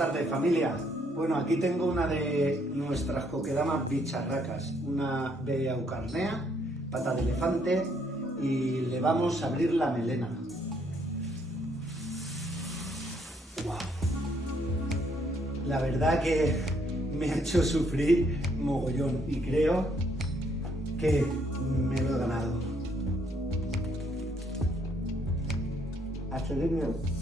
tardes, familia. Bueno, aquí tengo una de nuestras coquedamas bicharracas, una de aucarnea, pata de elefante, y le vamos a abrir la melena. ¡Wow! La verdad que me ha hecho sufrir mogollón y creo que me lo he ganado. Hasta luego.